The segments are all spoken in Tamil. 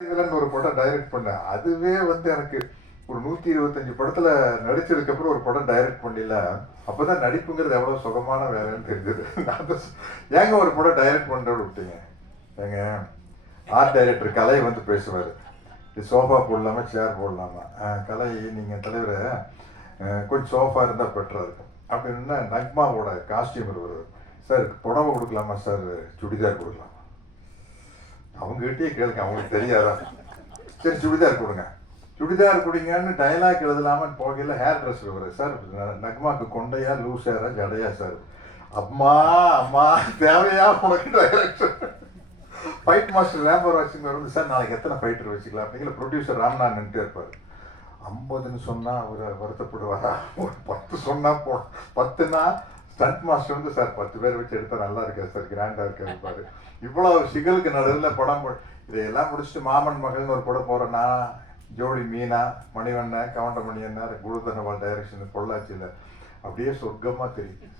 ஒரு படம் டைரக்ட் பண்ணேன். அதுவே வந்து எனக்கு ஒரு 125 படத்துல நடிச்சதுக்கு அப்புறம் ஒரு படம் டைரக்ட் பண்ணல. அப்பதான் நடிப்புங்கிறது எவ்வளவு சுகமான வேலைன்னு தெரிஞ்சது. ஏங்க ஒரு படம் டைரக்ட் பண்றோட விட்டீங்க? ஏங்க ஆர்ட் டைரக்டர் கலை வந்து பேசுவாரு, சோஃபா போடலாமா சேர் போடலாமா? கலை நீங்க தலைவரை கொஞ்சம் சோஃபா இருந்தா பெட்டரா இருக்கும் அப்படின்னா நக்மாவோட காஸ்டியூம் வருவார். சார் புடவை கொடுக்கலாமா சார், சுடிதார் கொடுக்கலாமா? அவங்ககிட்டயே கேளுங்க, அவங்களுக்கு தெரியாதா? சரி சுடிதார் கொடுங்க, சுடிதார் கொடுங்கன்னு டைலாக் எழுதலாமன்னு போகல ஹேர் ட்ரெஸ் வருவார். Sir நக்மாக்கு கொண்டையா loose Hera ஜடையா sir? அம்மா அம்மா தேவையா உனக்கு டைரக்டர்? ஃபைட் மாஸ்டர் ரேம்பர் வச்சுங்க வந்து சார் நாளைக்கு எத்தனை ஃபைட்டர் வச்சுக்கலாம் அப்படிங்கிற ப்ரொடியூசர் ராம்நாத் நின்றுட்டே இருப்பார். 50ன்னு சொன்னால் அவர் வருத்தப்படுவாரா? ஒரு 10 சொன்னால் 10ன்னா ஸ்டண்ட் மாஸ்டர் வந்து சார் 10 பேர் வச்சு எடுத்தால் நல்லா இருக்காது சார், கிராண்டாக இருக்காது இருப்பார். இவ்வளோ சிகலுக்கு நடுவில் படம் இதையெல்லாம் முடிச்சுட்டு மாமன் மகள்னு ஒரு படம் போகிறேன்னா ஜோடி மீனா மணிவண்ணன் கவுண்டமணி என்ன குருதனவால் டைரக்ஷன் பொள்ளாச்சியில் அப்படியே சொர்க்கமாக தெரியும்.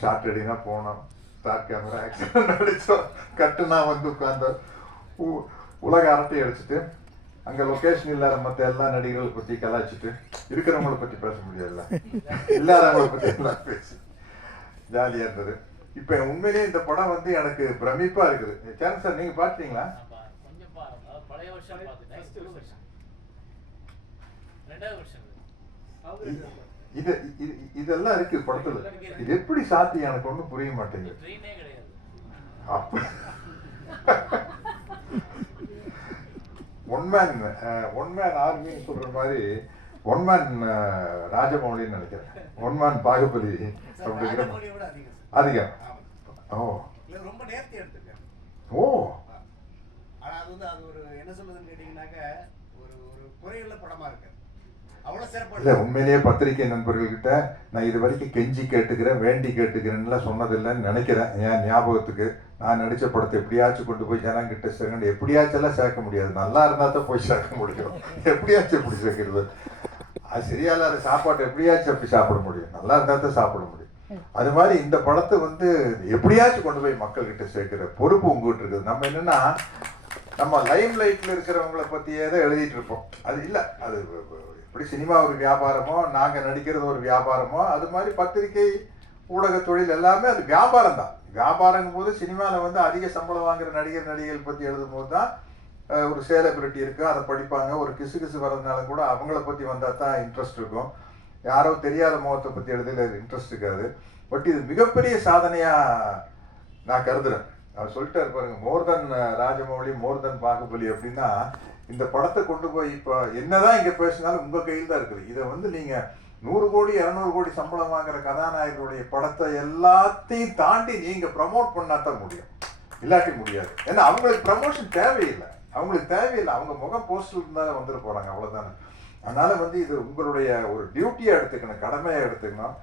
ஷார்ட் அடினா போனோம், ஸ்டார் கேமரா ஆக்சிடென்ட் அடித்தோம், கட்டுனா வந்து உட்காந்தோம், உலக அரட்டை அடிச்சுட்டு அங்கே லொக்கேஷன் இல்லாத மற்ற எல்லா நடிகர்களை பற்றி கலாய்ச்சிட்டு இருக்கிறவங்களை பற்றி பேச முடியல, இல்லாதவங்களை பற்றி எல்லாம் பேசி ஜாலியாக இருந்தது. இப்போ உண்மையிலேயே இந்த படம் வந்து எனக்கு பிரமிப்பாக இருக்குது. சேரன் சார் நீங்கள் பார்த்தீங்களா? இதெல்லாம் இருக்கு படத்துல. இது எப்படி சாத்தியம் எனக்கு ஒன்றும் புரிய மாட்டேங்குது. அப்ப ஒன் மேன் ஆர்மின்னு சொல்ற மாதிரி ஒன் மேன் ராஜமௌலின்னு நினைக்கிறேன், ஒன் மேன் பாகுபலி அப்படிங்கிற அதிகம். ஓ ரொம்ப நேர்த்தி எடுத்துருக்கேன். ஓ ஆனா அது வந்து அது ஒரு என்ன சொல்லுதுன்னு கேட்டீங்கன்னாக்க ஒரு ஒரு குறையுள்ள படமா இருக்கு. அவ்வளவு சிறப்பு இல்லை. உண்மையிலேயே பத்திரிகை நண்பர்கள்கிட்ட நான் இது வரைக்கும் கெஞ்சி கேட்டுக்கிறேன் வேண்டி கேட்டுக்கிறேன்லாம் சொன்னதில்லைன்னு நினைக்கிறேன். என் ஞாபகத்துக்கு நான் நடித்த படத்தை எப்படியாச்சும் கொண்டு போய் ஜனங்கிட்ட சேர்க்கணும். எப்படியாச்சும் எல்லாம் சேர்க்க முடியாது, நல்லா இருந்தால் தான் போய் சேர்க்க முடியும். எப்படியாச்சும் எப்படி சேர்க்கிறது? அது சரியா இல்லாத சாப்பாட்டை எப்படியாச்சும் எப்படி சாப்பிட முடியும்? நல்லா இருந்தால் தான் சாப்பிட முடியும். அது மாதிரி இந்த படத்தை வந்து எப்படியாச்சும் கொண்டு போய் மக்கள்கிட்ட சேர்க்கிற பொறுப்பு உங்ககிட்ட இருக்குது. நம்ம என்னன்னா நம்ம லைம் லைட்ல இருக்கிறவங்களை பற்றியே தான் எழுதிட்டு இருப்போம். அது இல்லை, அது எப்படி சினிமா ஒரு வியாபாரமோ நாங்கள் நடிக்கிறது ஒரு வியாபாரமோ அது மாதிரி பத்திரிகை ஊடக தொழில் எல்லாமே அது வியாபாரம் தான். வியாபாரங்கும் போது சினிமாவில் வந்து அதிக சம்பளம் வாங்குற நடிகர்கள் பற்றி எழுதும் போது தான் ஒரு செலிபிரிட்டி இருக்குது, அதை படிப்பாங்க. ஒரு கிசு வர்றதுனால கூட அவங்கள பற்றி வந்தால் தான் இன்ட்ரெஸ்ட் இருக்கும். யாரோ தெரியாத முகத்தை பற்றி எழுதுல இன்ட்ரெஸ்ட் இருக்காது. பட் இது மிகப்பெரிய சாதனையாக நான் கருதுறேன். அவர் சொல்லிட்டு இருப்பாருங்க, மோர் தென் ராஜமௌலி மோர் தென் பாகுபலி அப்படின்னா இந்த படத்தை கொண்டு போய் இப்போ என்னதான் இங்கே பேசினாலும் உங்கள் கையில் தான் இருக்குது. இதை வந்து நீங்கள் 100 கோடி 200 கோடி சம்பளம் வாங்குற கதாநாயகருடைய படத்தை எல்லாத்தையும் தாண்டி நீங்கள் ப்ரமோட் பண்ணாதான் முடியும், இல்லாட்டி முடியாது. ஏன்னா அவங்களுக்கு ப்ரமோஷன் தேவையில்லை, அவங்களுக்கு தேவையில்லை, அவங்க முகம் போஸ்டர் இருந்தாலும் வந்துட்டு போகிறாங்க, அவ்வளோதானே. அதனால வந்து இது உங்களுடைய ஒரு டியூட்டியாக எடுத்துக்கணும், கடமையாக எடுத்துக்கணும்.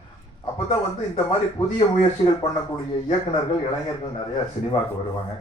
அப்போ தான் வந்து இந்த மாதிரி புதிய முயற்சிகள் பண்ணக்கூடிய இயக்குநர்கள் இளைஞர்கள் நிறையா சினிமாவுக்கு வருவாங்க.